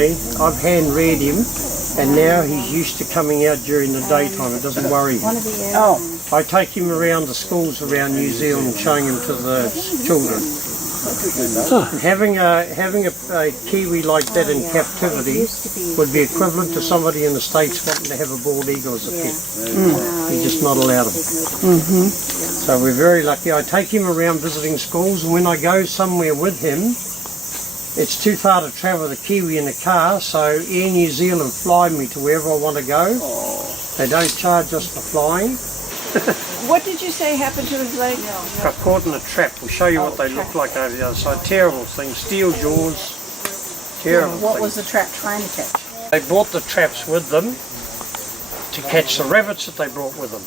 anyway, I've hand-reared him, and now he's used to coming out during the daytime. It doesn't worry him. I take him around the schools around New Zealand, showing him to the children. Having a kiwi like that in captivity would be equivalent to somebody in the States wanting to have a bald eagle as a pet. You're just not allowed them. So we're very lucky. I take him around visiting schools, and when I go somewhere with him, it's too far to travel the kiwi in a car, so Air New Zealand fly me to wherever I want to go. They don't charge us for flying. What did you say happened to his leg? Got caught in a trap. We'll show you what they look like over the other side. Terrible thing. Steel jaws. Terrible What was the trap trying to catch? They brought the traps with them to catch the rabbits that they brought with them.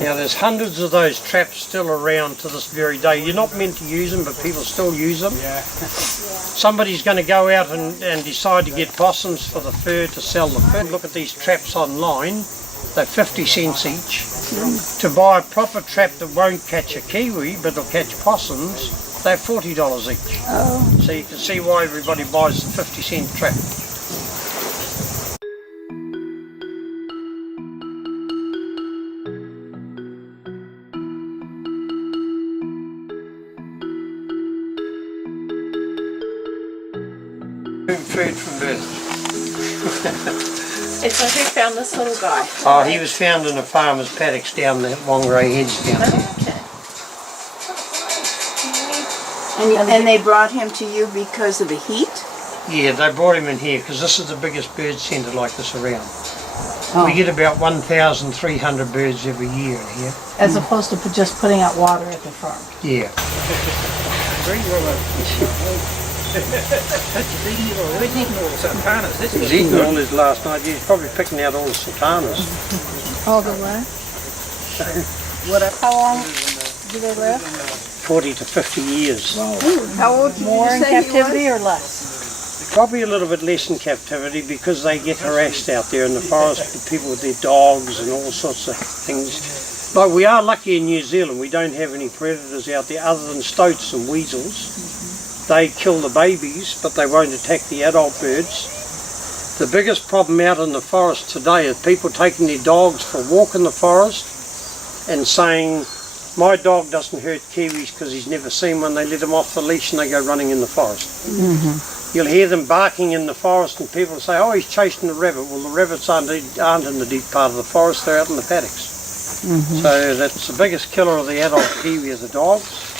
Now there's hundreds of those traps still around to this very day. You're not meant to use them, but people still use them. Somebody's going to go out and decide to get possums for the fur, to sell the fur. Look at these traps online. They're 50 cents each. To buy a proper trap that won't catch a kiwi, but will catch possums, they're $40 each. So you can see why everybody buys the 50-cent trap. Food from birth. It's like who found this little guy? Oh, he was found in a farmer's paddocks down the long grey hedge down there. Okay. And they brought him to you because of the heat? Yeah, they brought him in here because this is the biggest bird centre like this around. We get about 1,300 birds every year in here. As opposed to just putting out water at the farm. Yeah. He's eating all his last night. He's probably picking out all the sultanas. All the way? How long do they live? 40 to 50 years. How old did More you in say captivity or less? Probably a little bit less in captivity because they get harassed out there in the forest with people with their dogs and all sorts of things. But we are lucky in New Zealand. We don't have any predators out there other than stoats and weasels. They kill the babies, but they won't attack the adult birds. The biggest problem out in the forest today is people taking their dogs for a walk in the forest and saying, my dog doesn't hurt kiwis because he's never seen one. They let them off the leash and they go running in the forest. You'll hear them barking in the forest and people say, oh, he's chasing the rabbit. Well, the rabbits aren't in the deep part of the forest, they're out in the paddocks. So that's the biggest killer of the adult kiwi is the dogs.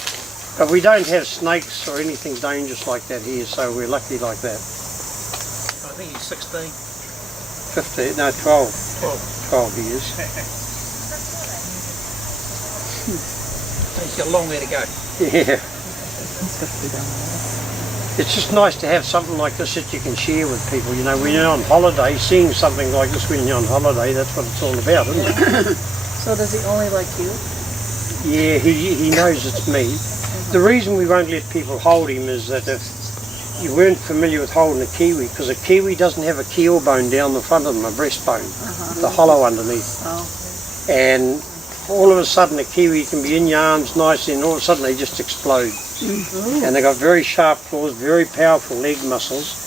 But we don't have snakes or anything dangerous like that here, so we're lucky like that. I think he's 16. 15, no, 12. 12 he is. He's got a long way to go. Yeah. It's just nice to have something like this that you can share with people. You know, when you're on holiday, seeing something like this when you're on holiday, that's what it's all about, isn't it? So does he only like you? Yeah, he knows it's me. The reason we won't let people hold him is that if you weren't familiar with holding a kiwi, because a kiwi doesn't have a keel bone down the front of them, a breastbone, the hollow underneath. And all of a sudden a kiwi can be in your arms nicely and all of a sudden they just explode. And they've got very sharp claws, very powerful leg muscles.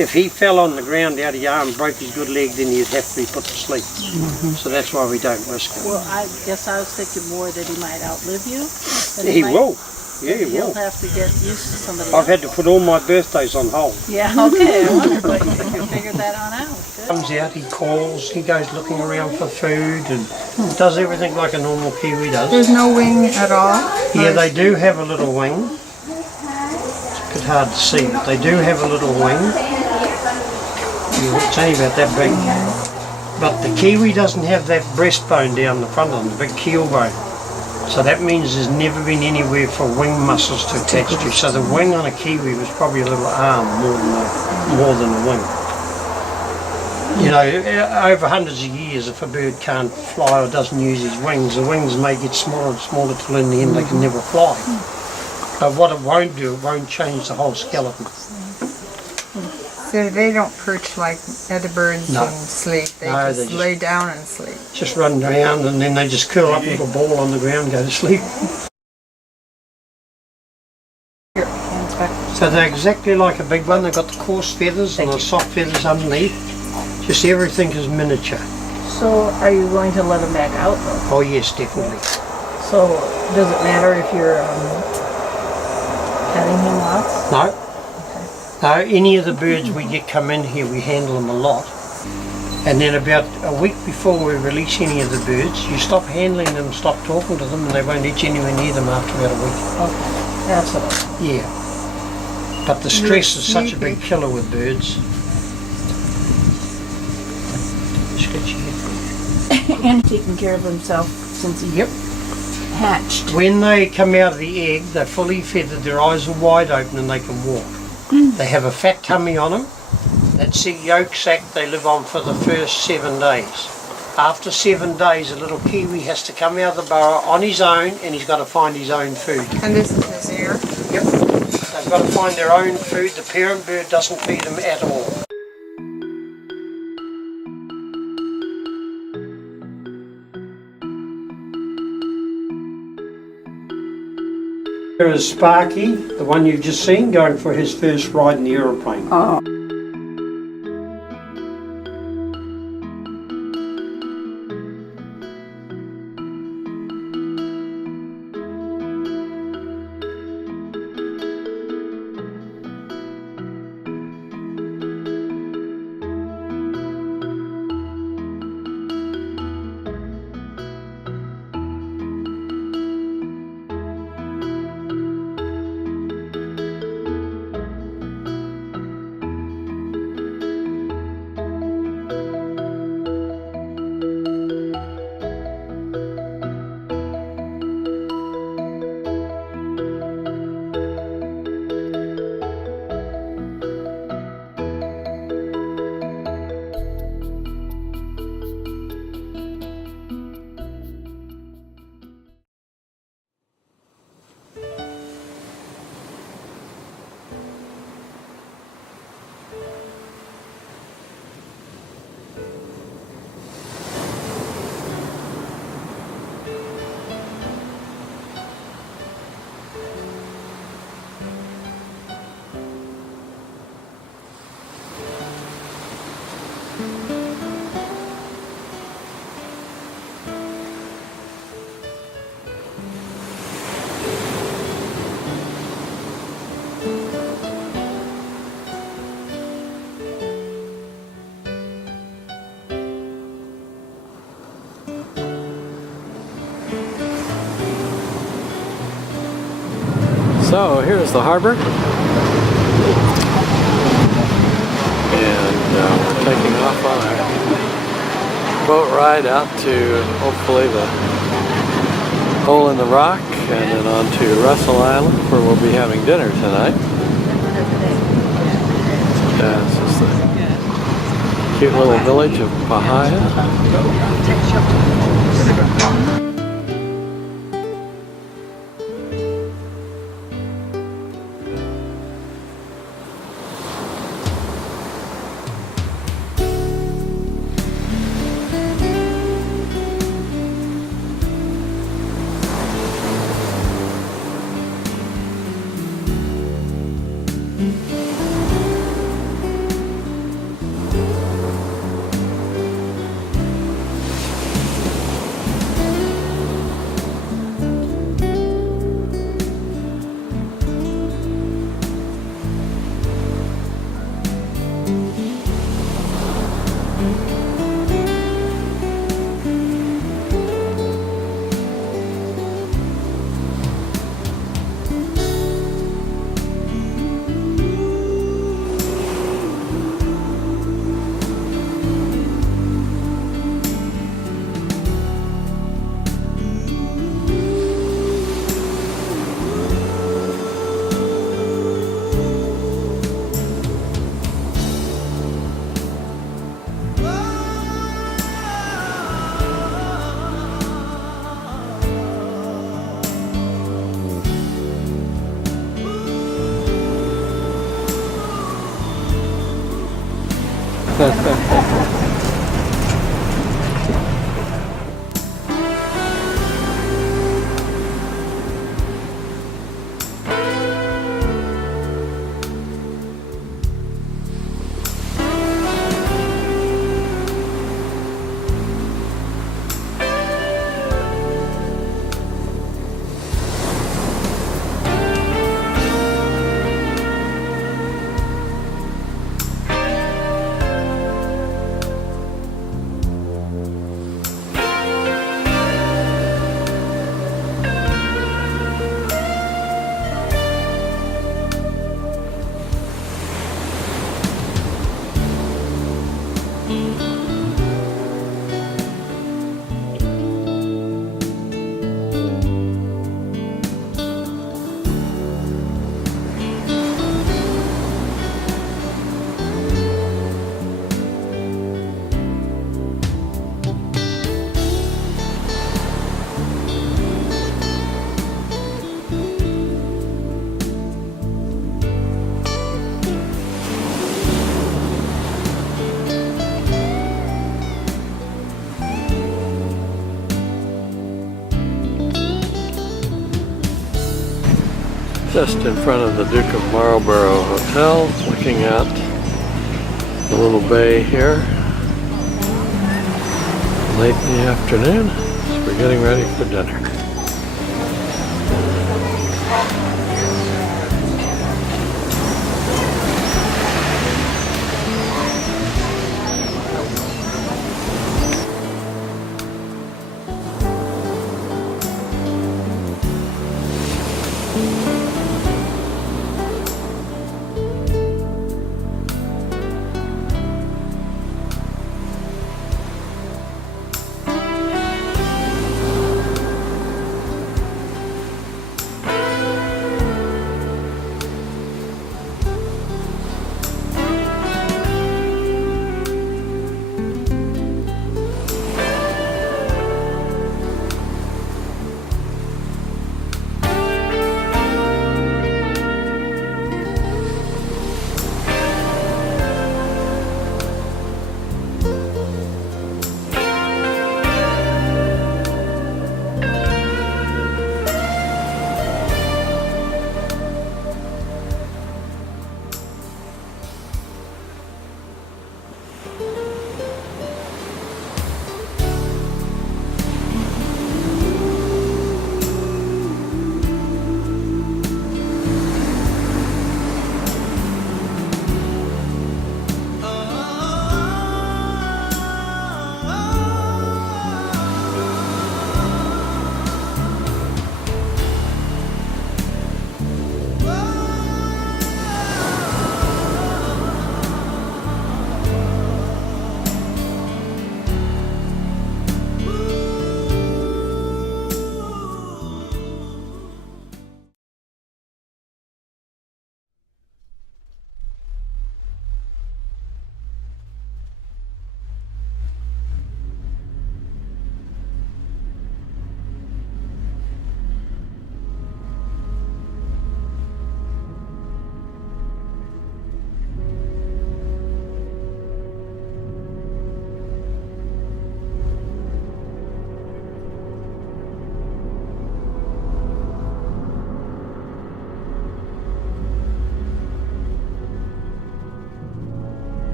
If he fell on the ground out of your arm and broke his good leg, then he'd have to be put to sleep. So that's why we don't risk it. Well, I guess I was thinking more that he might outlive you. He will. Yeah, he He'll will. have to get used to somebody I've else. had to put all my birthdays on hold. Yeah, okay, I wonder, but you figured that on out. Good. Comes out, he calls, he goes looking around for food and does everything like a normal kiwi does. There's no wing at all? Yeah, they do have a little wing. It's a bit hard to see, but they do have a little wing. It's only about that big. But the kiwi doesn't have that breastbone down the front of them, the big keel bone. So that means there's never been anywhere for wing muscles to attach to. So the wing on a kiwi was probably a little arm more than a wing. You know, over hundreds of years, if a bird can't fly or doesn't use his wings, the wings may get smaller and smaller till in the end they can never fly. But what it won't do, it won't change the whole skeleton. So they don't perch like other birds No. and sleep. They No, just they just- lay down and sleep. Just run around and then they just curl up like a ball on the ground and go to sleep. Your hands back. So they're exactly like a big one. They've got the coarse feathers and the soft feathers underneath. Just everything is miniature. So are you going to let him back out though? Oh yes, definitely. So does it matter if you're petting him lots? No. No, any of the birds we get come in here, we handle them a lot. And then about a week before we release any of the birds, you stop handling them, stop talking to them, and they won't itch anywhere near them after about a week. Okay, that's what I Yeah. But the stress is such a big killer with birds. And taking care of himself since he Yep. hatched. When they come out of the egg, they're fully feathered, their eyes are wide open and they can walk. They have a fat tummy on them. That's the yolk sac they live on for the first 7 days. After 7 days, a little kiwi has to come out of the burrow on his own and he's got to find his own food. And this is his ear? Yep. They've got to find their own food. The parent bird doesn't feed them at all. Here is Sparky, the one you've just seen, going for his first ride in the aeroplane. Oh. So here's the harbor, and we're taking off on our boat ride out to hopefully the hole in the rock and then on to Russell Island where we'll be having dinner tonight. This is the cute little village of Pahia. just in front of the Duke of Marlborough Hotel, looking at the little bay here. Late in the afternoon, so we're getting ready for dinner.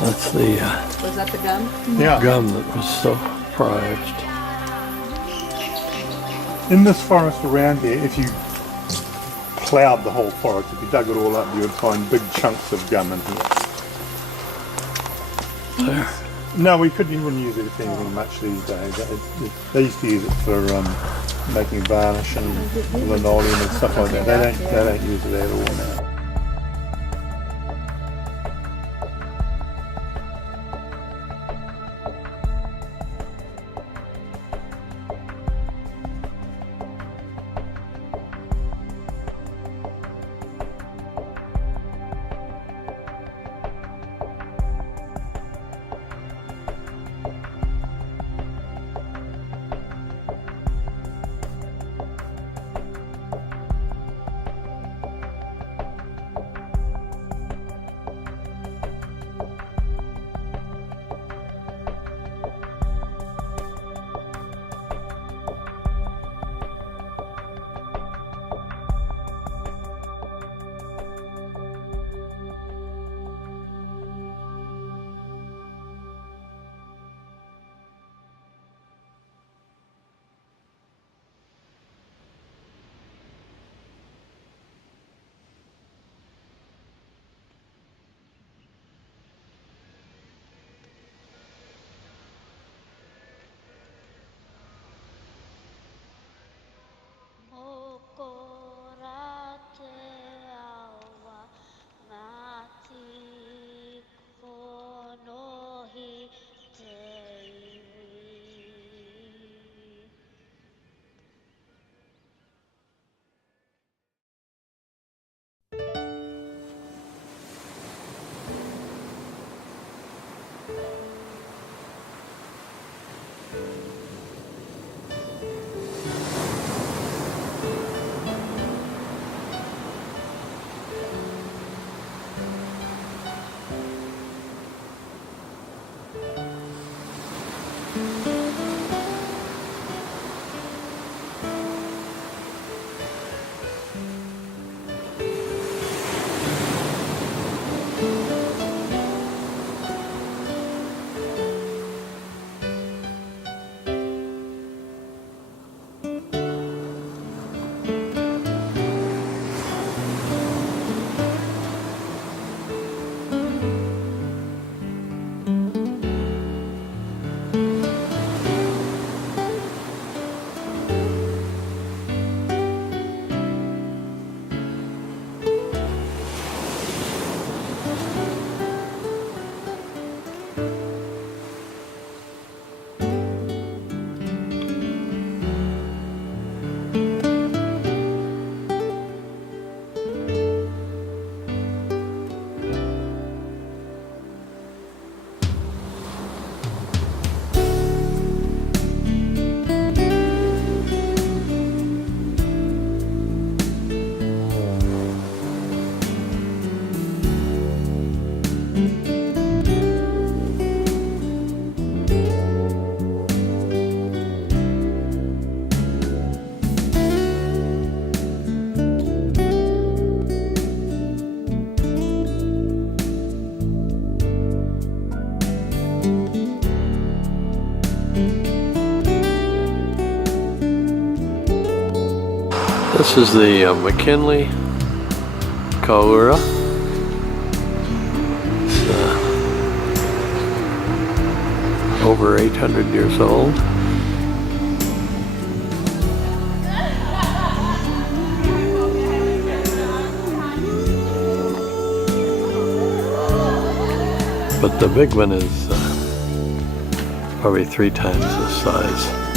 That's the Was that the gum? Yeah. gum that was so prized. In this forest around here, if you ploughed the whole forest, if you dug it all up, you would find big chunks of gum in here. There. No, we wouldn't use it for anything much these days. They used to use it for making varnish and linoleum and stuff like that. They don't use it at all now. This is the McKinley Kaura. It's over 800 years old. But the big one is probably 3 times this size.